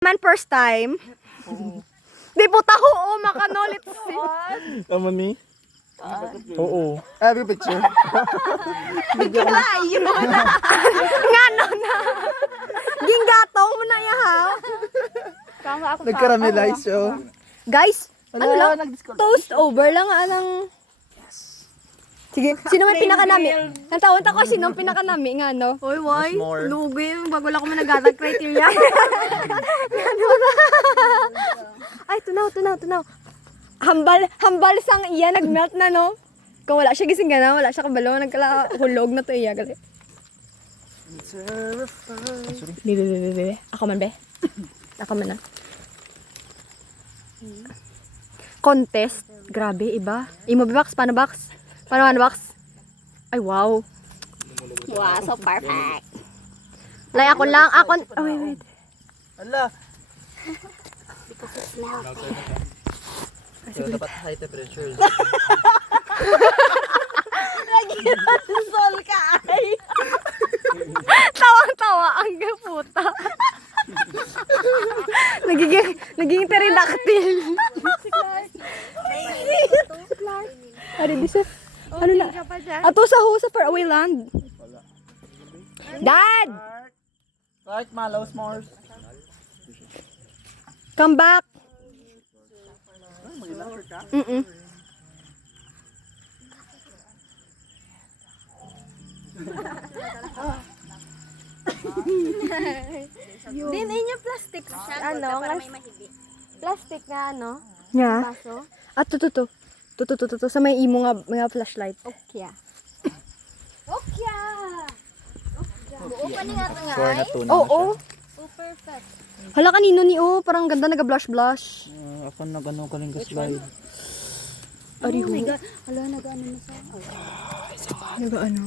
Man first time. Di po taho o makanolit si. Tama ni? Oo. Every picture. Layo na. Ngano na. Ginggatong mo na yahaw. Nag-caramelize siya. Guys, ano lang? Toast over lang anang. Sige, sino man pinakanami? Nantawon ko sino pinakanami nga no? Hoy, why? Lugi, bago lang ko man nagatag criteria. Ay, tunaw. Hambal sang iya nagmelt na no. Kung wala siya gising gana, wala siya kabalo, nagkala hulog na to iya gali. Be. Ako man be. Ako man na. Contest, grabe iba. Imo box, paano box? Paano box? Ay wow. Wow, so perfect. Lay ako lang, oh, wait. Ala. So, dapat high temperature. Sol ka ay. Tawang-tawa ang gaputa. naging pterodactyl. Ari bisa. Ano na? Ato sa far away land. Dad, Clark, Malo, S'mores. come back. Din inyo plastic ano nga plastic nga ano Nya. baso. At to. Sa may imo nga mga flashlight. Okay. Okay. Buo pa ni nga nga. Score na tuna Oo. Oh, perfect. Hala kanino ni parang ganda naga-blush. Ako nag-ano ka rin ka-slide. Ari Oh my god. Hala nag-ano na sa. Nag-ano?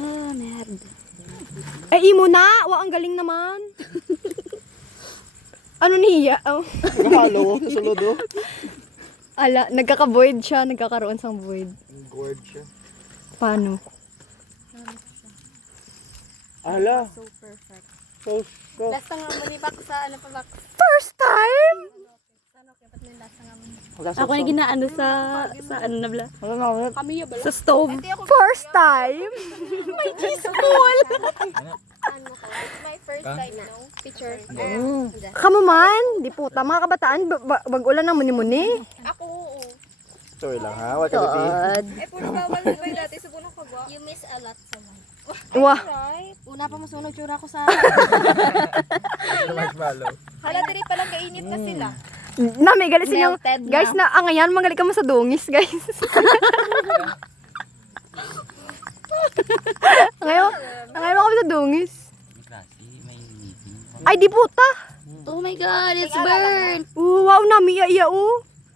Ah, merd. Imo na! Wa, ang galing naman. Ano niya? Oh. Nag-halo sa saludo. Ala, nagkaka-void siya. Nagkakaroon sang void. Gourd siya. Paano? Ala. So perfect. So. Last nga mo ni Bak sa ano pa Bak. First time? Ano kaya pat last nga mo. Ako na ginaano sa ano na bla? Wala na ulit. Kami ya bala. Sa stove. First time? May teaspoon. Ano ko? My first time no. Picture. Kamu man, di puta. Mga kabataan, bag-ulan ng muni-muni. Ako oo. Sorry lang ha. Wala ka dito. Eh puro bawal ba dati sa bunang kagwa? You miss a lot sa one. Wah. Right. Una pa masunog tsura ko sa. Marshmallow. Hala diri pa lang kainit na sila. Na, may galit sinyang, Melted na. guys, na, ngayon, magalit ka mo sa dungis, guys. ngayon mo kami sa dungis. Ay, di puta. Oh my god, it's burnt. Wow, nami, iya,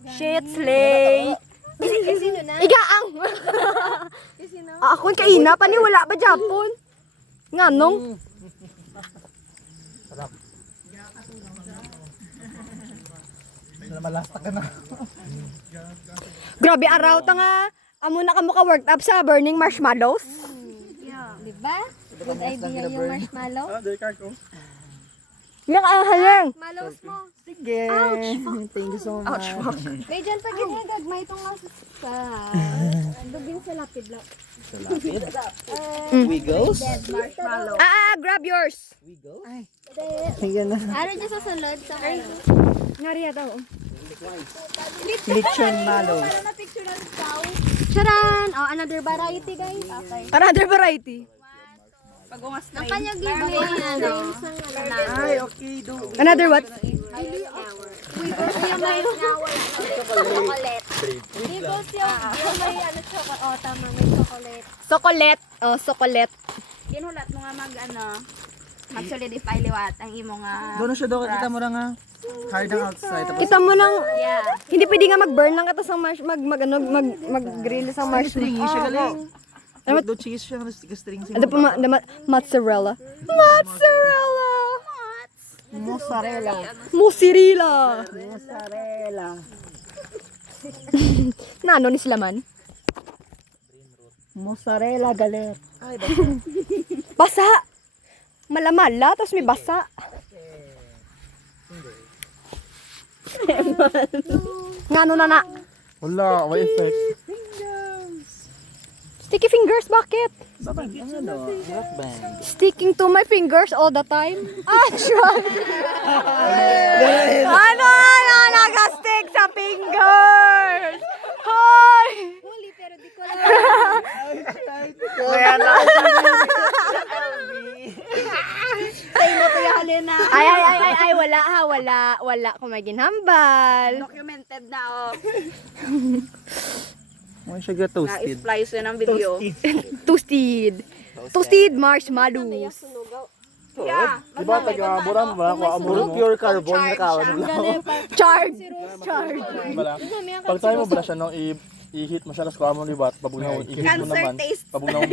Shit, slay. Sino na? Igaang. Sino? Ako yung kaina, paniwala ba Japon? Nga, nung? Malasta ka na. Grabe, araw ta nga. Amo na ka worked up sa burning marshmallows. Diba? Good idea yung marshmallow. Dali ka ko. Nga ka halang. Mallows mo. Sige. Thank you so much. May dyan pa ginagagmay itong sa dugin sa lapid lang. Sa lapid. Wiggles. Marshmallow. Grab yours. Wiggles. Ayan na. Ano dyan sa sulod sa Ngariya daw. Lechon malo. Para na picture ng cow. Charan! Oh, another variety guys. Okay. Another variety. Ang kanyang giveaway ano. Ay, okay. Do. Another what? Yung may chocolate. Giveaways yung may ano chocolate. Oh, tama. May chocolate. Chocolate. Oh, chocolate. Kinulat mo nga mag-solidify liwat ang imo nga. Doon na siya doon. Kita mo na nga. Hard ang outside. Tapos Kita mo nang, Yeah. hindi pwede nga mag-burn lang kata sa mag-grill sa stringy marshmallow. siya galing. Ano Do cheese siya. String siya. Ano pa mozzarella? Mozzarella! Mozzarella. Mozzarella! Mozzarella. Nano ni sila man? Mozzarella galer. Ay, Basa! Malamala, tapos may basa. Ngano na. Wala, may effect. Sticky fingers, bakit? Ano? Rock band. Sticking to my fingers all the time. Try. Ano na nag-stick sa fingers? Hoy! Huli, pero di ko alam. Kaya na. Ay, wala ha, wala ko may ginhambal. Documented na, oh. Ano siya toasted? Na-splice yun ang video. Toasted marshmallows. Yeah. Diba, taga-amuran, wala ko Puro amuran. pure carbon na kawan. Charred. Wala. Pag tayo mo bala siya nung i-hit mo siya, nas kuha mo libat, pabugnaw, i-hit mo Cancer naman. taste. Pabugnaw mo.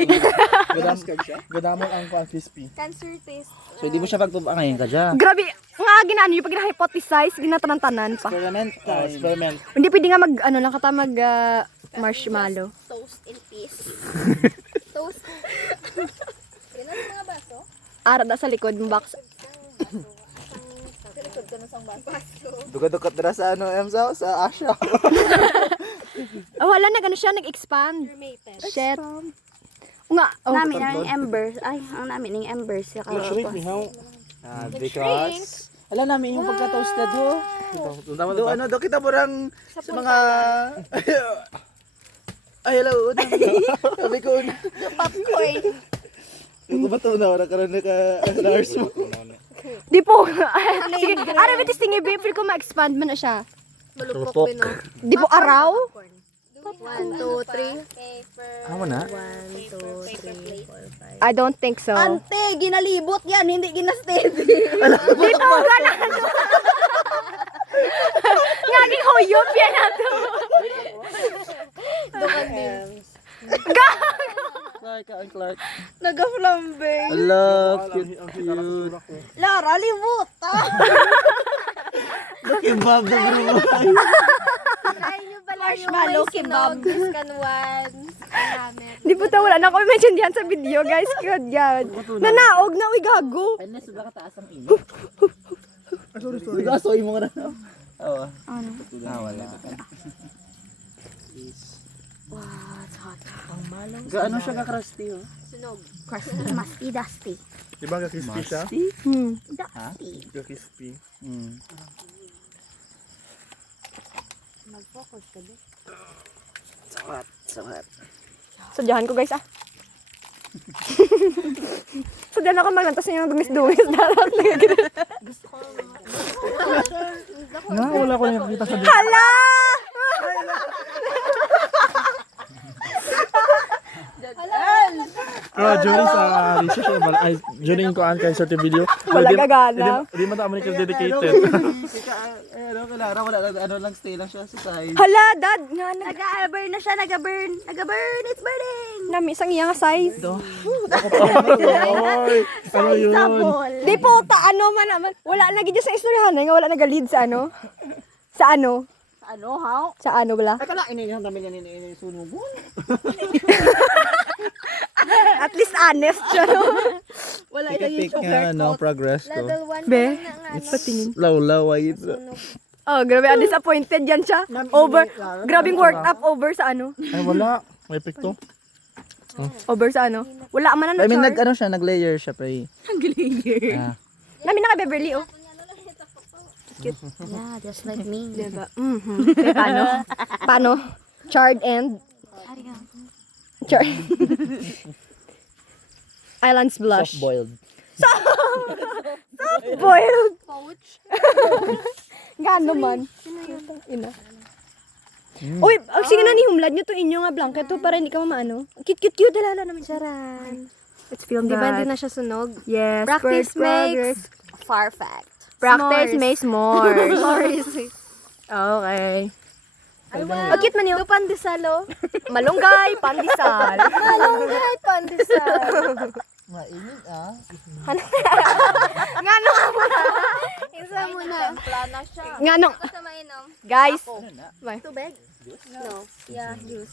Gadamon ang crispy. Cancer taste. So hindi mo siya pagpapangayin ka dyan. Grabe, nga ginano yung pag gina-hypothesize, ginatanan-tanan pa. Experiment time. Experiment. Hindi pwede nga marshmallow. Toast in peace. Toast. Ganun sa mga baso? Ara da sa likod ng box. Sa likod ko na sa baso. Duga-dugat na sa ano, Emsa? Sa Asya. Wala na, siya, nag-expand. Cremated. Shit. Nga, Namin ang embers. Ay, ang namin ang embers. Actually, mihaw. Because... Alam namin yung pagka-toasted ho. Do kita morang sa mga... Ay, hello. Sabi ko una. Popcorn. Yung kumato na, wala ka rin naka-Lars mo. di po. Sige, ara bitis tingi baby ko ma-expand mo na siya. Malupok pino. Di po araw? 1, 2, 3. Amo na? 1, 2, 3, 4, 5. I don't think so. Ante, ginalibot yan. Hindi ginasteady. Dito ganan. Ngaging huyop yan ato. Dukan din. Clark. Nag-flambe. Hello, cute. Lara, libot. Kebab na bro. Try nyo pala yung Marshmallow may kebab. sinog. Discan once. Namin. Di po ta wala na ko mention diyan sa video, guys. God, God. Nanaog na, uy gago. Ay, nasa ba kataas ang ino? Sorry. Asoy mo ka na. Oo. Ano? Wala. Gaano siya ka-crusty oh? Sunog. Crusty, musty, dusty. Diba ka-crispy siya? Dusty. Ka-crispy. Mag-focus ka din. Sakat. Sadyahan ko, guys, ah. Sadyahan ako maglantas niya ng dungis-dungis. Dapat nagagano'n. Nga, wala ko nakikita sa video. Hala! During sa research, ay, during ko ang kay certain video. Wala gagana. Hindi mo naman ikaw dedicated. Ano, Clara, wala ano lang, stay lang siya sa side. Hala, dad. Nga, Nag-burn na siya. Nag-burn. Nag-burn. It's burning. nami isang iyang size. Oy, ano yun? Di po, ano man naman. Wala na gidyo sa istoryahan nga wala nag-lead sa ano. Sa ano? Ano, how? Sa ano wala? Ay, kala, inihan namin yan sunugon. At least honest siya, no? Wala Pick nga, no, progress ko. Level 1 Be, pa lang na nga, no? patingin. Law, ay Sunog. Oh, grabe, disappointed yan siya. Over, grabing worked up over sa ano. Ay, wala. May epekto. Over sa ano. Wala man na I mean, char. nag-layer siya, pre. Nag-layer? Nami na kay Beverly, oh. Yeah, just like me. Diba? Paano? Paano? Charred and? Charred. Island's blush. Soft-boiled. Boiled. Pouch. Gano man. Ina. Uy, sige na ni humlad nyo to inyo nga blanket to para hindi ka mamaano. Cute, dalala naman siya. Charan. Let's film Di that. ba hindi na siya sunog? Yes. Practice progress. makes perfect. Practice S'mores. makes more. S'mores. Okay. Ay, Oh, wow. cute man yun. Ito pandesalo. Malunggay, pandesal. Malunggay pandesal. Mainit, ah. Ngano nga mo na. Isa muna. Plana siya. Ngano. Basta mainom. Guys. Tubig? No. Yeah, juice.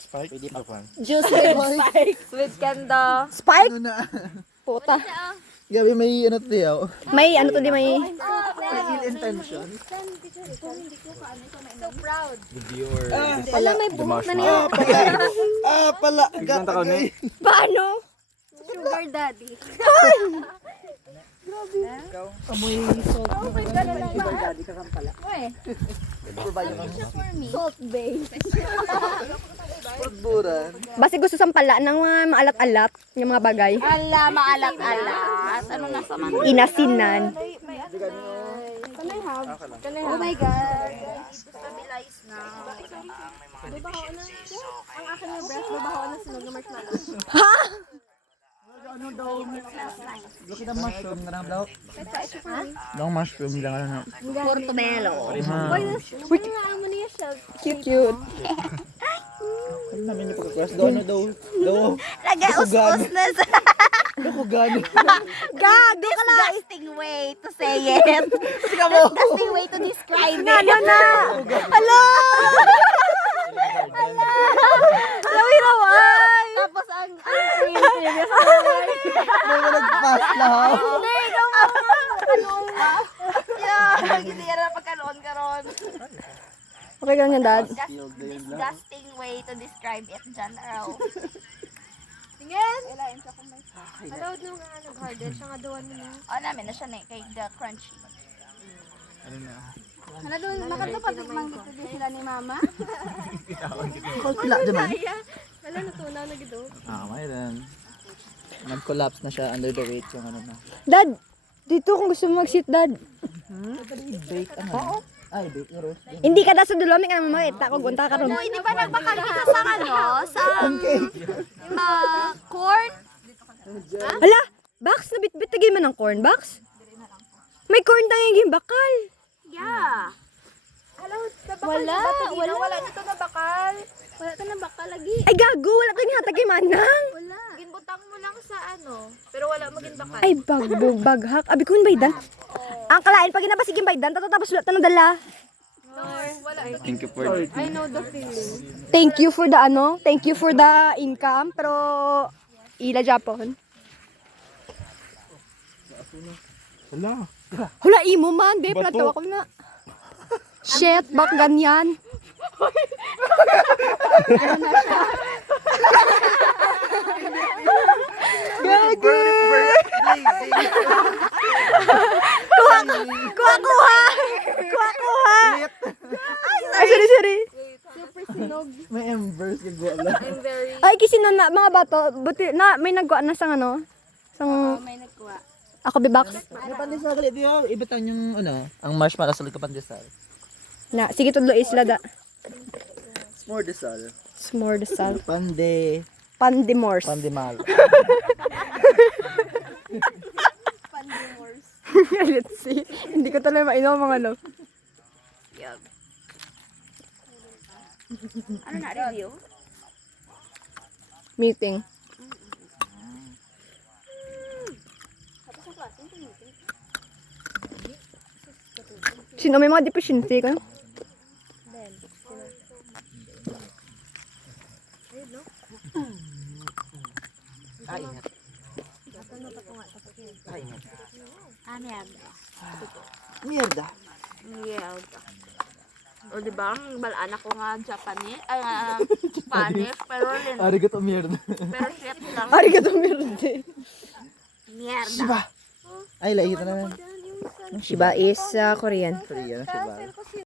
Spike? Pwede pa. Juice with spike. With kanda. Spike. Ano na? Puta. Siya, Gabi may ano to yaw. May ano to di may... Ill intention. So proud. Wala, may buhok na niya. Pala. Biglang takaw na. Paano? Sugar daddy. Amoy salt. Sugar daddy ka kang pala. Salt base. Pagburan. Basta gusto sampala ng mga maalat-alat, yung mga bagay. Ala, maalat-alat. Ano nasa man? Inasinan. Oh my God. Stabilize na. Ang akin yung breath, babaho na sunog na marshmallow. Ano daw? Look at the mushroom na lang daw. Daw mushroom lang ano. Portobello. Uy, mo niya siya. Cute. Ano namin yung pagkakras? Daw ano daw? Daw. Nag-uspos na sa Lukugan. Gago ka lang! disgusting way to say it. Disgusting way to describe it. Ano na? Hala! Laway-laway! Tapos ang cream. Daw mo nag-pass lahat. Yeah, hindi yan na pagkanoon karon. Okay ka niya, Dad? Disgusting way to describe it dyan raw. Tingin! Hello, nung nag-harden siya nga doon mo. O namin na siya na kay the crunchy. Hala doon, makatapad mang dito din sila ni Mama. Pila dyan man. Hala, natunaw na gido. Mayroon. Nag-collapse na siya under the weight yung ano na. Dad, dito kung gusto mo mag-sit, Dad. Bake ano? Ay, bake na roast. Hindi ka da sa duloming ka naman makita ko, gunta ka ron. Uy, di ba nagbakal kita sa ano? Sa corn? Hala, Bax, nabitbit na man ng corn, Bax? May corn na yung bakal. Yeah. Wala dito na bakal. Wala ka na bakal lagi. Ay, gago, wala tayong hatag kay Manang. Wala. Ginbutang mo lang sa ano, pero wala maging bakal. Ay, baghak. Abi ko yung baydan. Ang kalain, pag inabasigin baydan, tapos wala tanong dala. Wala. Thank you for I know the feeling. Thank you for the income, pero ila Japon. Hala. Hula imo man, be, plantawa ko na. Shit, bak ganyan. Kuha. Ay, sorry. May embers yung wala. I'm very... Ay, kasi na mga bato, buti na may nagwa na sang ano. Sang May nagkuha. ako bibox. Ano pandesal galit diyo? Ibatan yung ano, ang marshmallow sa likod pandesal. Na, sige tudlo isla da. S'more desal. S'more the sal. Pandemors. Pandemal. Pandemal. Let's see. Hindi ko talaga mainom mga ano. Ano na review? Meeting. Sino may mga deficiency ka? Ano yan? Mierda. Yeah. O diba, ang balaan ako nga Japanese, Spanish, pero Arigato mierda. pero shit lang. Arigato merde. Mierda. Ay, lahi kita na. Shiba is Korean. Korean, Shiba.